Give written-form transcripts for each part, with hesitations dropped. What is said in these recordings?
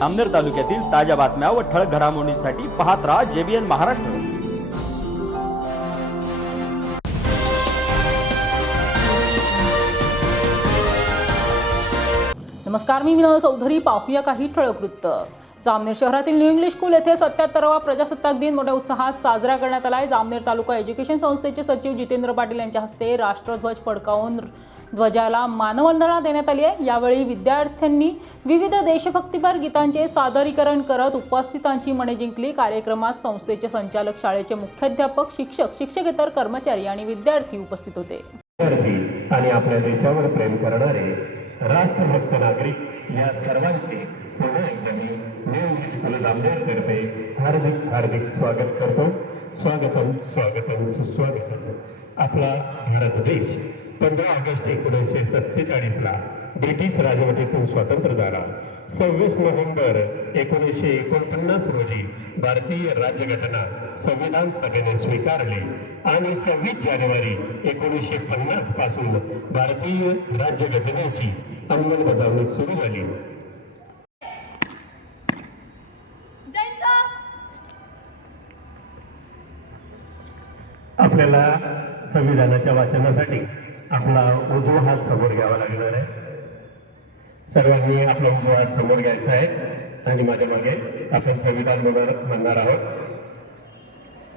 जामनेर तालुक्यातील ताज्या बातम्या व ठळक घडामोडींसाठी पाहत राहा JBN महाराष्ट्र। नमस्कार, मी विनोद चौधरी। पाहूया काही ठळक वृत्त। जामनेर शहरातील न्यू इंग्लिश स्कूल येथे 77वा प्रजासत्ताक दिन मोठ्या उत्साहात साजरा करण्यात आला आहे। जामनेर तालुका एज्युकेशन संस्थेचे सचिव जितेंद्र पाटील यांच्या हस्ते राष्ट्रध्वज फडकावून ध्वजाला मानवंदना देण्यात आली आहे। यावेळी विद्यार्थ्यांनी विविध देशभक्तीपर गीतांचे सादरीकरण करत उपस्थितांची मने जिंकली। कार्यक्रमात संस्थेचे संचालक, शाळेचे मुख्याध्यापक, शिक्षक, शिक्षकेतर कर्मचारी आणि विद्यार्थी उपस्थित होते। आणि आपल्या देशावर प्रेम करणारे राष्ट्रभक्त नागरिक या सर्वांचे पुन्हा एकदा मी न्यू इंग्लिश स्कूल जामनेर तर्फे हार्दिक स्वागत करतो। स्वागतम स्वागतम सुस्वागतम। आपला भारत देश 15 ऑगस्ट 1947 ला ब्रिटिश राजवटीतून स्वतंत्र झाला। 26 नोव्हेंबर 1949 रोजी भारतीय राज्यघटना संविधान सभेने स्वीकारली आणि 26 जानेवारी 1950 पासून भारतीय राज्यघटनेची अंमलबजावणी सुरू झाली। आपल्याला संविधानाच्या वाचनासाठी आपला उजवा हात समोर घ्यावा लागणार आहे। सर्वांनी आपला उजवा हात समोर घ्यायचा आहे आणि माझ्या मागे आपण संविधान म्हणणार आहोत।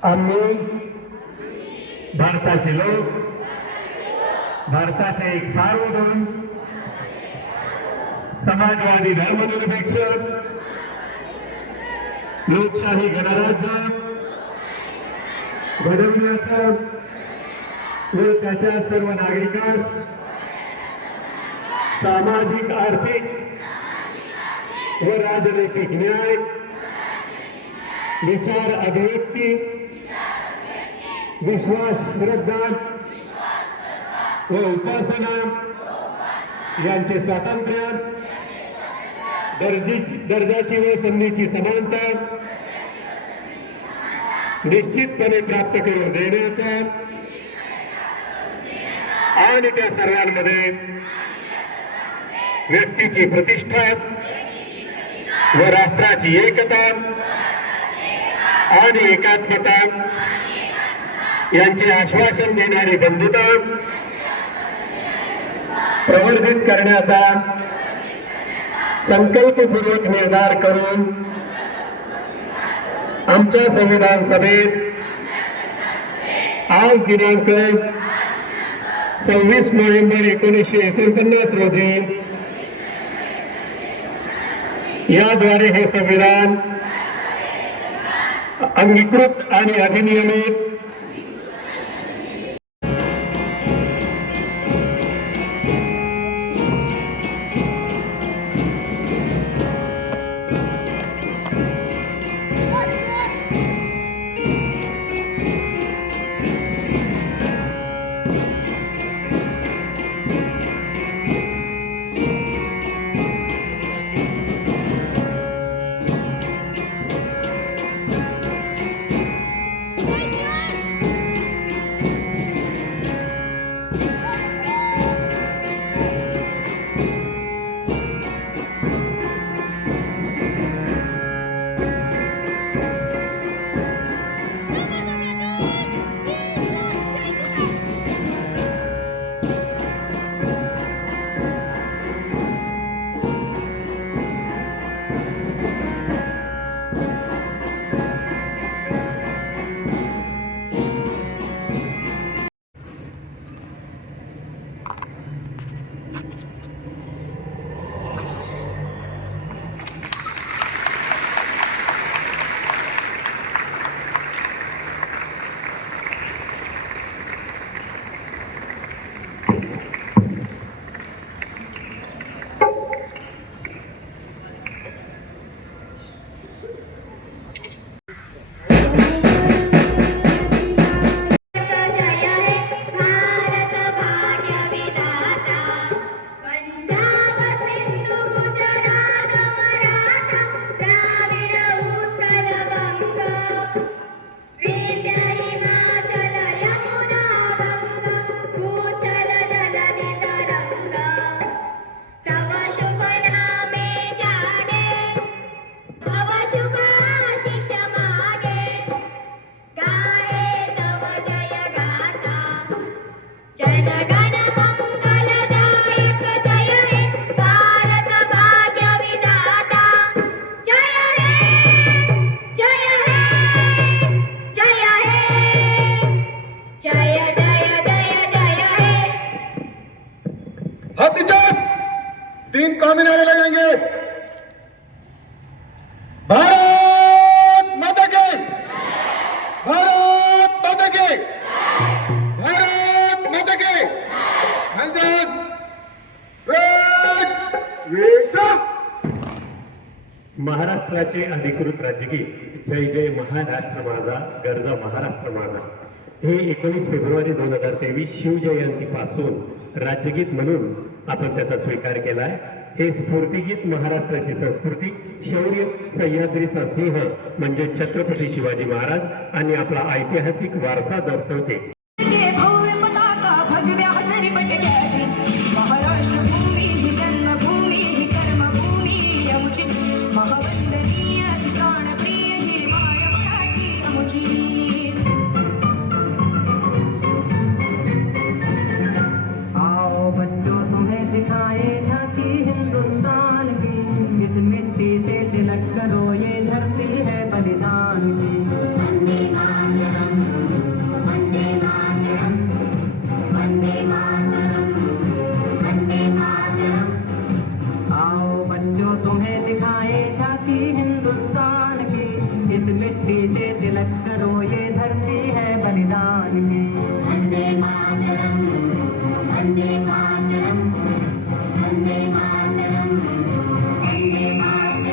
आम्ही भारताचे लोक, भारताचे एक सार्वभौम समाजवादी धर्मनिरपेक्ष लोकशाही गणराज्य घडवण्याचा व त्याच्या सर्व नागरिकांस सामाजिक, आर्थिक व राजनैतिक न्याय, विचार अभिव्यक्ती, विश्वास, श्रद्धा व उपासना यांचे स्वातंत्र्य, दर्जाची व संधीची समानता निश्चितपणे प्राप्त करून देण्याचा आणि त्या सर्वांमध्ये व्यक्तीची प्रतिष्ठा व राष्ट्राची एकता आणि एकात्मता यांचे आश्वासन देणारी बंधुता प्रवर्धित करण्याचा संकल्पपूर्वक निर्धार करून आमच्या संविधान सभेत आज दिनांक 26 नोव्हेंबर 1949 रोजी याद्वारे हे संविधान अंगीकृत आणि अधिनियमित 3 कॉम्बिनेशन लगेंगे। भारत माता की, भारत माता की, भारत माता की। महाराष्ट्राचे अधिकृत राज्यगीत जय जय महाराष्ट्र माझा गरजा महाराष्ट्र माझा हे 19 फेब्रुवारी 2023 शिवजयंतीपासून राज्यगीत म्हणून आपण त्याचा स्वीकार केलाय। हे स्फूर्तिगीत महाराष्ट्राची संस्कृती, शौर्य, सह्याद्रीचा सिंह म्हणजे छत्रपती शिवाजी महाराज आणि आपला ऐतिहासिक वारसा दर्शवते। भव्य पताका भगव्या हजरी बटक्याची, महाराष्ट्र भूमी ही जन्मभूमी ही कर्मभूमी अमुची, महावंदनीय प्राणप्रिय ही माय मराठी अमुची। आओ बच्चों तुम्हें दिखाए झांकी हिंदुस्तान की, इस मिट्टी से तिलक करो ये धरती है बलिदान की। वंदे मातरम, वंदे मातरम, वंदे मातरम, वंदे मातरम। आओ बच्चों तुम्हें दिखाए झांकी हिंदुस्तान की, इस मिट्टी से तिलक करो ये धरती है बलिदान की। वंदे मातरम, वंदे मातरम, वंदे मातरम, वंदे मातरम।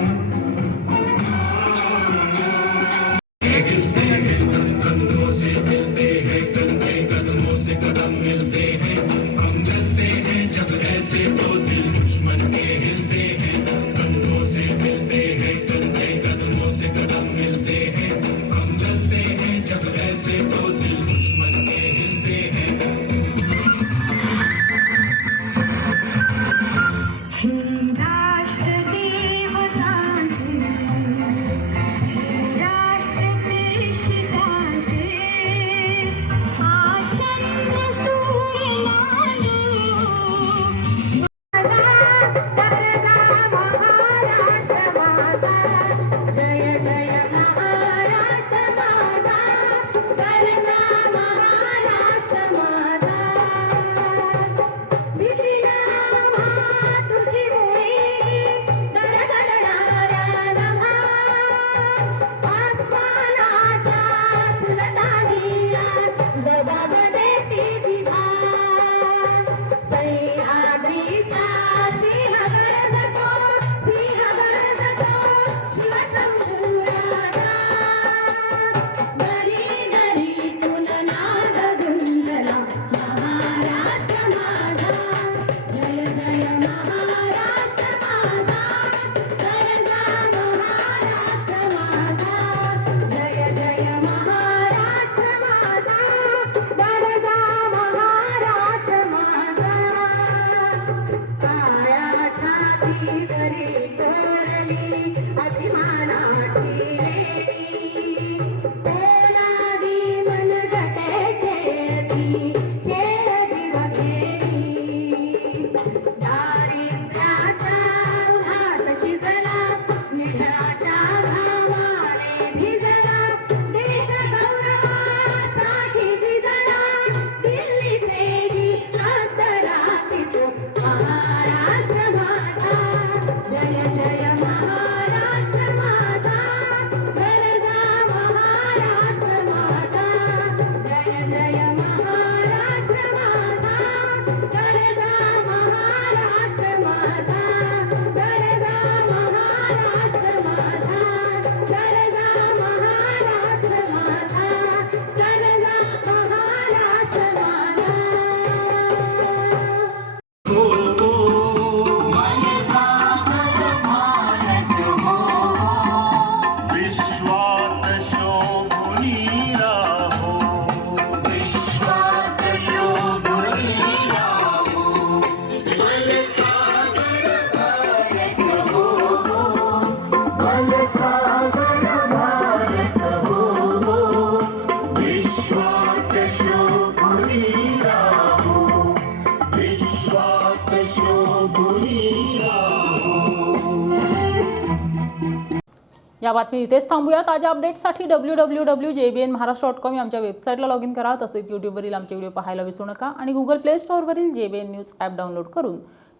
या बातमी इथेच थांबूया। ताज्या अपडेट्ससाठी www.jbnmaharashtra.com या आमच्या वेबसाईटला लॉग इन करा। तसेच यूट्यूबवरील आमचे व्हिडिओ पाहायला विसरू नका आणि गुगल प्ले स्टोअरवरील JBN न्यूज ॲप डाउनलोड करून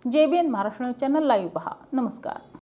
JBN महाराष्ट्र चॅनल लाईव्ह पहा. नमस्कार.